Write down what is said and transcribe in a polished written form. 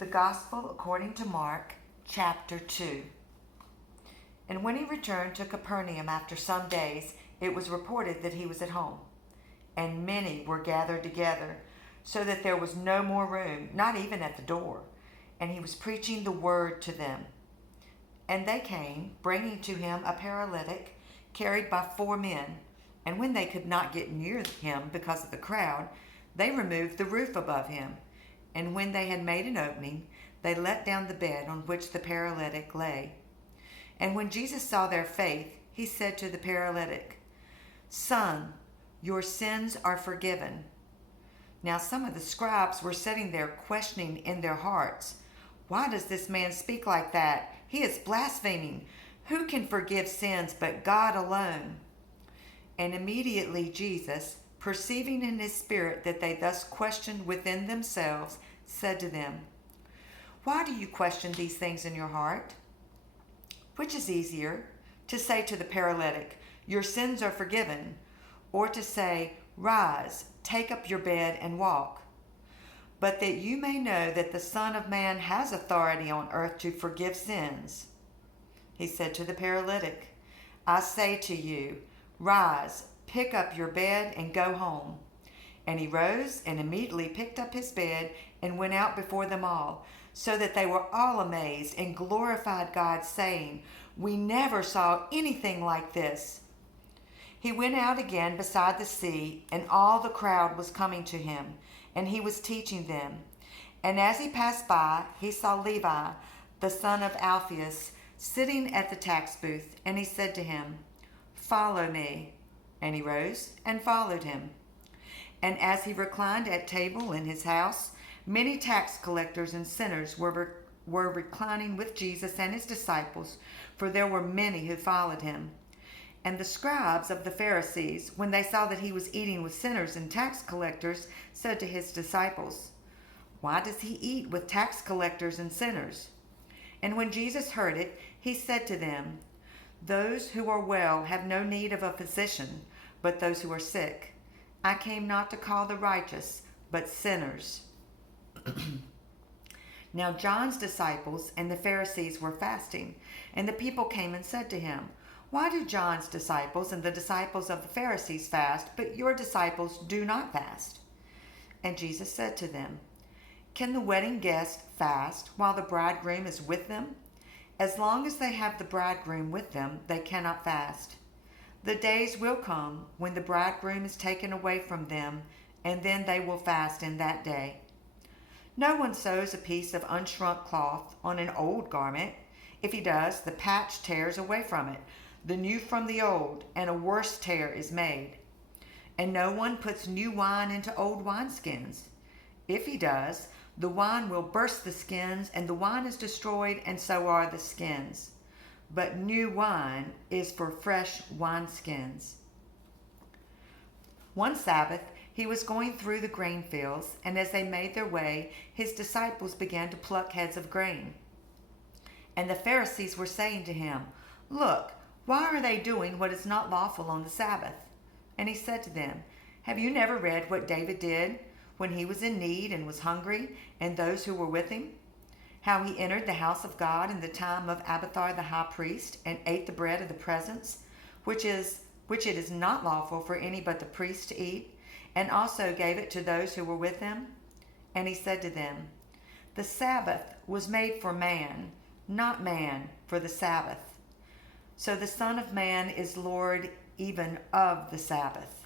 The Gospel according to Mark, chapter 2. And when he returned to Capernaum after some days, it was reported that he was at home. And many were gathered together, so that there was no more room, not even at the door. And he was preaching the word to them. And they came, bringing to him a paralytic, carried by 4 men. And when they could not get near him because of the crowd, they removed the roof above him. And when they had made an opening, they let down the bed on which the paralytic lay. And when Jesus saw their faith, he said to the paralytic, "Son, your sins are forgiven." Now some of the scribes were sitting there questioning in their hearts, "Why does this man speak like that? He is blaspheming. Who can forgive sins but God alone?" And immediately Jesus, perceiving in his spirit that they thus questioned within themselves, said to them, "Why do you question these things in your heart? Which is easier, to say to the paralytic, 'Your sins are forgiven,' or to say, 'Rise, take up your bed and walk'? But that you may know that the Son of Man has authority on earth to forgive sins." He said to the paralytic, "I say to you, rise, pick up your bed and go home." And he rose and immediately picked up his bed and went out before them all, so that they were all amazed and glorified God, saying, "We never saw anything like this." He went out again beside the sea, and all the crowd was coming to him, and he was teaching them. And as he passed by, he saw Levi, the son of Alphaeus, sitting at the tax booth, and he said to him, "Follow me." And he rose and followed him. And as he reclined at table in his house, many tax collectors and sinners were reclining with Jesus and his disciples, for there were many who followed him. And the scribes of the Pharisees, when they saw that he was eating with sinners and tax collectors, said to his disciples, "Why does he eat with tax collectors and sinners?" And when Jesus heard it, he said to them, "Those who are well have no need of a physician, but those who are sick. I came not to call the righteous, but sinners." Now John's disciples and the Pharisees were fasting, and the people came and said to him, "Why do John's disciples and the disciples of the Pharisees fast, but your disciples do not fast?" And Jesus said to them, "Can the wedding guests fast while the bridegroom is with them? As long as they have the bridegroom with them, they cannot fast. The days will come when the bridegroom is taken away from them, and then they will fast in that day. No one sews a piece of unshrunk cloth on an old garment. If he does, the patch tears away from it, the new from the old, and a worse tear is made. And no one puts new wine into old wineskins. If he does, the wine will burst the skins, and the wine is destroyed, and so are the skins. But new wine is for fresh wineskins." One Sabbath, he was going through the grain fields, and as they made their way, his disciples began to pluck heads of grain. And the Pharisees were saying to him, "Look, why are they doing what is not lawful on the Sabbath?" And he said to them, "Have you never read what David did when he was in need and was hungry, and those who were with him? How he entered the house of God in the time of Abiathar the high priest, and ate the bread of the presence, which it is not lawful for any but the priest to eat, and also gave it to those who were with him?" And he said to them, "The Sabbath was made for man, not man for the Sabbath. So the Son of Man is Lord even of the Sabbath."